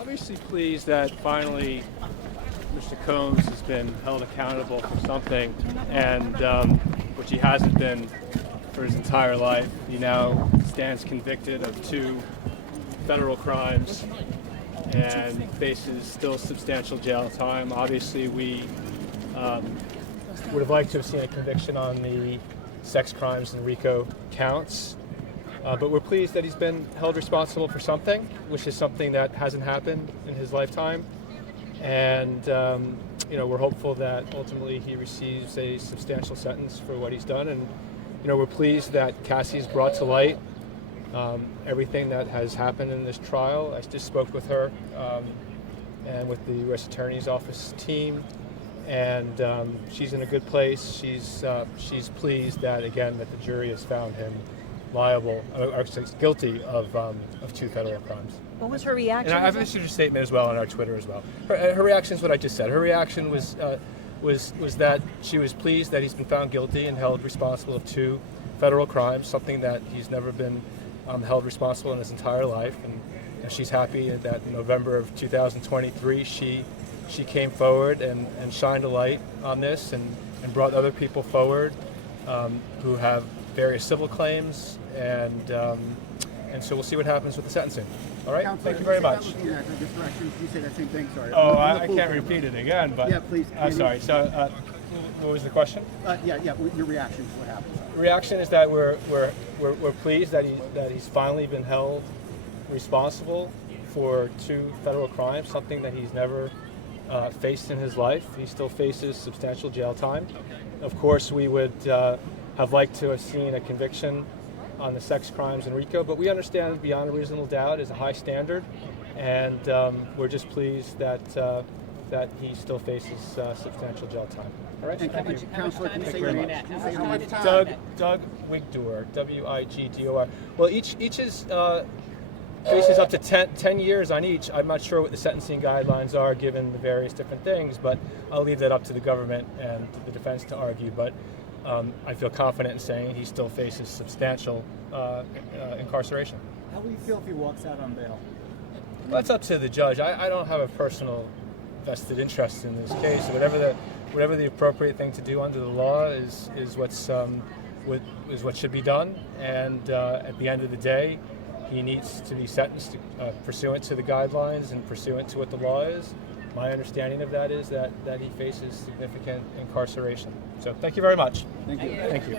obviously pleased that finally Mr. Combs has been held accountable for something, and which he hasn't been for his entire life. He now stands convicted of 2 federal crimes and faces still substantial jail time. Obviously, we would have liked to have seen a conviction on the sex crimes and RICO counts. But we're pleased that he's been held responsible for something, which is something that hasn't happened in his lifetime. And we're hopeful that ultimately he receives a substantial sentence for what he's done. And we're pleased that Cassie's brought to light everything that has happened in this trial. I just spoke with her and with the U.S. Attorney's Office team, and she's in a good place. She's pleased that the jury has found him liable, or guilty of 2 federal crimes. What was her reaction? And I've issued a statement as well on our Twitter as well. Her reaction is what I just said. Her reaction was that she was pleased that he's been found guilty and held responsible of 2 federal crimes, something that he's never been held responsible in his entire life. And she's happy that in November of 2023 she came forward and shined a light on this and brought other people forward who have various civil claims, and so we'll see what happens with the sentencing. All right, Counselor, thank you very much. You say that same thing. Sorry. Oh, I can't repeat it again, but yeah, please. Sorry. So, what was the question? Your reaction to what happened. Reaction is that we're pleased that he's finally been held responsible for 2 federal crimes, something that he's never faced in his life. He still faces substantial jail time. Of course, we would have liked to have seen a conviction on the sex crimes and RICO, but we understand beyond a reasonable doubt is a high standard, and we're just pleased that he still faces substantial jail time. All right, thank you. Counselor, can you say your name? How much time? Doug Wigdor, Wigdor. Well, each is faces up to 10 years on each. I'm not sure what the sentencing guidelines are given the various different things, but I'll leave that up to the government and the defense to argue. But I feel confident in saying he still faces substantial incarceration. How will you feel if he walks out on bail? Well, that's up to the judge. I don't have a personal vested interest in this case. Whatever the appropriate thing to do under the law is what should be done. And at the end of the day, he needs to be sentenced pursuant to the guidelines and pursuant to what the law is. My understanding of that is that he faces significant incarceration. So thank you very much. Thank you. Thank you.